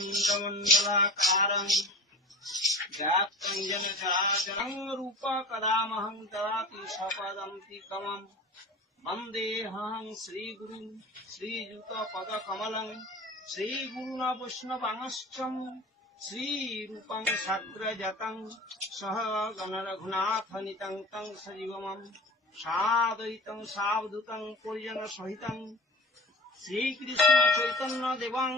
चंद्रमंडलाकारं व्याप्तं येन चराचरं रूपकदामहं तदापि सपदन्तिकमं वन्देऽहं श्रीगुरुं श्रीयुतपदकमलं श्रीगुरुन् वैष्णवांश्च श्रीरूपं साग्रजातं सह गणरघुनाथनितं तं सजीवं साद्वैतं सावधूतं परिजनसहितं श्रीकृष्ण चैतन्य देवं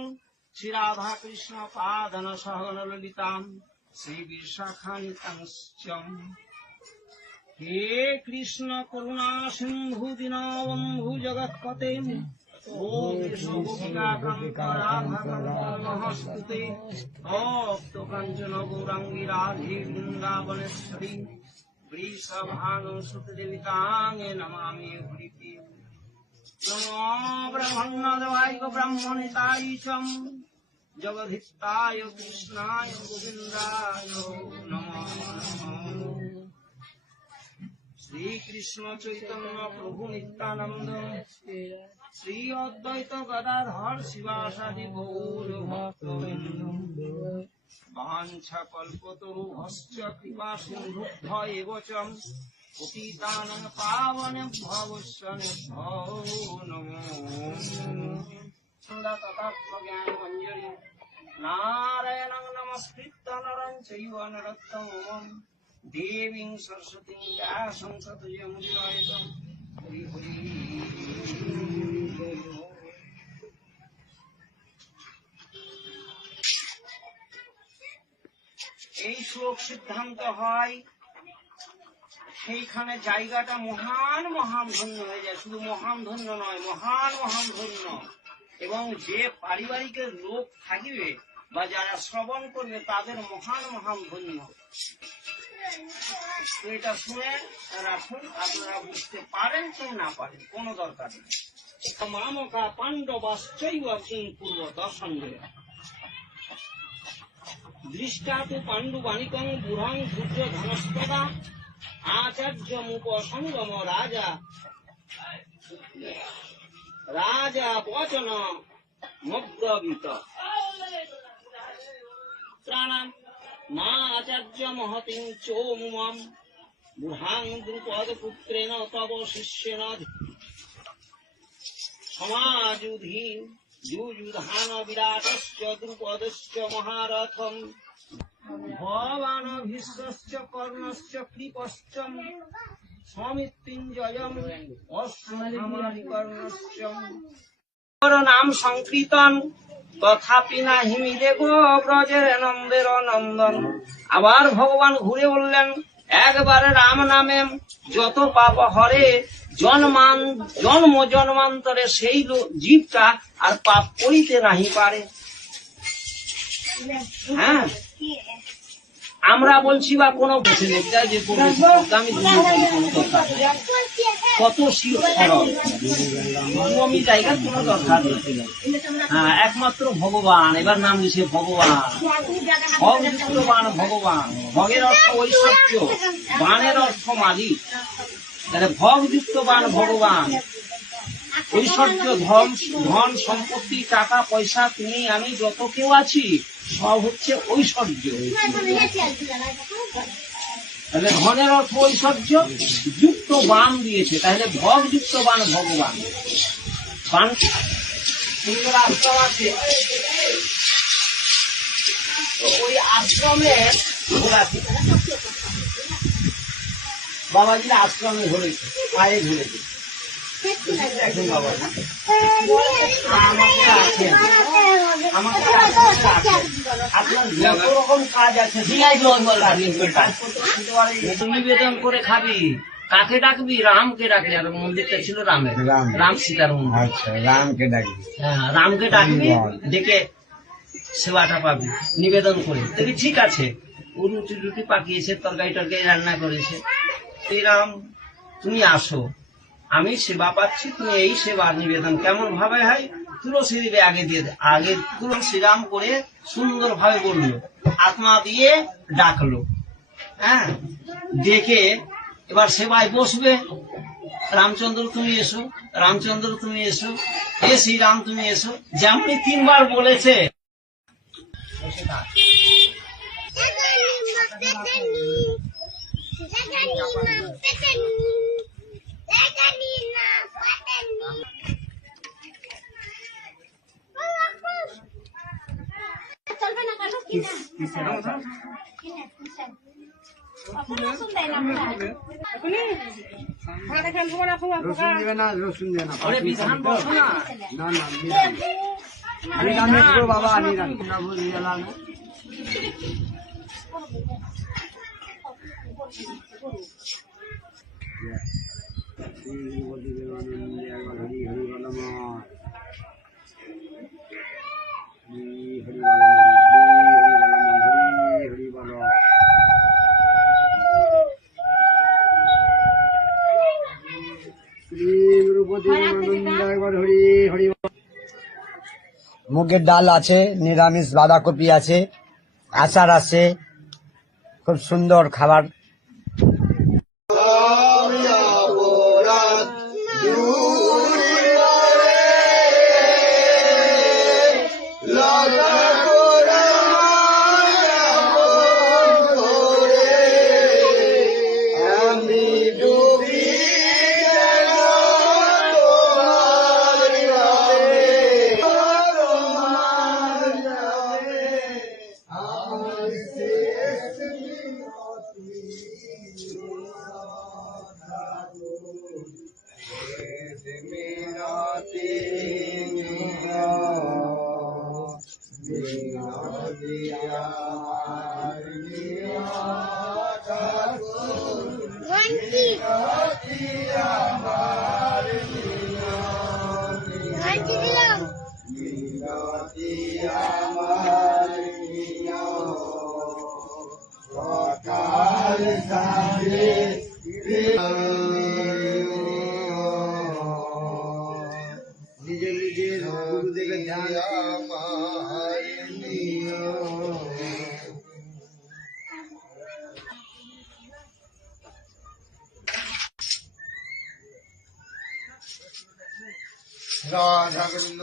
श्रीराधाकृष्ण पादन सहगण ललितां श्रीविशाखान्वितांश्च। हे कृष्ण करुणा सिंधु दीनबन्धु जगत्पते ओम नमस्ते भक्त कंचन गौरांगी राधे वृंदावनेश्वरी वृषभानुसुते देवितांगे नमामि हरिप्रिय। नमो ब्रह्मण्यदेवाय ब्रह्मणिताय च जगद्धिताय कृष्णाय गोविन्दाय नमो नमः। श्री कृष्ण चैतन्य प्रभु नित्यानंद श्री अद्वैत गदाधर शिवासादि गौर भक्तवृंद वाञ्छाकल्पतरुभ्यश्च कृपा सिन्धुभ्य एव च पतितानां पावनेभ्यो वैष्णवेभ्यो नमो ज्ञानमञ्जरी नारायणं नमस्कृत्य नरं चैव नरोत्तमं देवीं सरस्वतीं व्यासं ततो जयमुदीरयेत्। हरि हरि। এই শ্লোক সিদ্ধান্ত হয় সেইখানে জায়গাটা মহান মহান ধন্য হয়ে যায়। শুধু মহান ধন্য নয়, মহান মহান ধন্য। এবং যে পারিবারিকের লোক থাকবে বা যারা শ্রবণ করবে তাদের মহান মহান ধন্য। তো এটা শুনে রাখুন, আপনারা বুঝতে পারেন কি না পারেন কোনো দরকার নেই। মামকা পাণ্ডবাশ্চৈব পূর্ব দর্শন দৃষ্টা তু পাণ্ডুবাণিকং বুড়াং দুর্যোধনস্তদা আচার্যমুপসঙ্গম রাজা রাজা বচন মগ্ধবিত ত্রাণাম মা আচার্য মহতিং চোমুমম বুঢ়াং দ্রুপদ পুত্রেণ তব শিষ্যেণ সমাযুধি যুযুধান বিরাটশ্চ দ্রুপদশ্চ মহারথম ভবান ভীষ্মশ্চ কর্ণশ্চ কৃপশ্চ সমিত্যঞ্জয়ম অশ্বত্থামানিকর্ণশ্চ নাম সংকীর্তন তথাপি নাহি মিলে গো ব্রজের নন্দের নন্দন। আবার ভগবান ঘুরে বললেন, একবারে রাম নামে যত পাপ হরে জন্ম জন্মান্তরে সেই জীবটা আর পাপ করিতে নাহি পারে। হ্যাঁ, আমরা বলছি বা কোনো যে কত সরল জায়গার কোনো দরকার নেই। হ্যাঁ, একমাত্র ভগবান। এবার নাম দিছে ভগবান। ভগযুক্ত বান ভগবান। ভগের অর্থ ঐশ্বর্য, বাণের অর্থ মালিক। তাহলে ভগযুক্ত বান ভগবান। ঐশ্বর্য, ধন সম্পত্তি, টাকা পয়সা, তুমি আমি যত কেউ আছি সব হচ্ছে ঐশ্বর্য। তাহলে ধনের অর্থ ঐশ্বর্য, যুক্ত বান দিয়েছে। তাহলে ভগযুক্ত বান ভগবান। বান সুন্দর আশ্রম আছে, ওই আশ্রমে বাবাজির আশ্রমে ধরেছে, পায়ে ধরেছে। আপনার যত রকম কাজ আছে নিবেদন করে খাবি। কাকে ডাকবি? রামকে ডাকবি। আর মন্দিরটা ছিল রামের, রাম সীতার মন্দির। আচ্ছা, রামকে ডাকবি। হ্যাঁ, রামকে ডাকবি, ডেকে সেবাটা পাবি নিবেদন করে। দেখবি ঠিক আছে, ও রুটি রুটি পাকিয়েছে, তরকারি টরকারি রান্না করেছে। এই রাম, তুমি আসো, আমি সেবা পাচ্ছি, তুমি এই সেবা নিবেদন কেমন ভাবে হয় তুলসী দেবে আগে দিয়ে আগে তুলসী রাম করে সুন্দর ভাবে বললো, আত্মা দিয়ে ডাকলো। হ্যাঁ, ডেকে এবার সেবায় বসবে। রামচন্দ্র তুমি এসো, রামচন্দ্র তুমি এসো, এ শ্রীরাম তুমি এসো, যেমনি 3 বার বলেছে। রসুন দেবে না, রসুন দেবে না, বিধান বসো না। না না নিরামিষ গো বাবা, নিরামিষ। মুগের ডাল আছে, নিরামিষ বাঁধাকপি আছে, আচার আছে, খুব সুন্দর খাবার। নিজের নিজের গুরুদেবের ধ্যান রাধা গোবিন্দ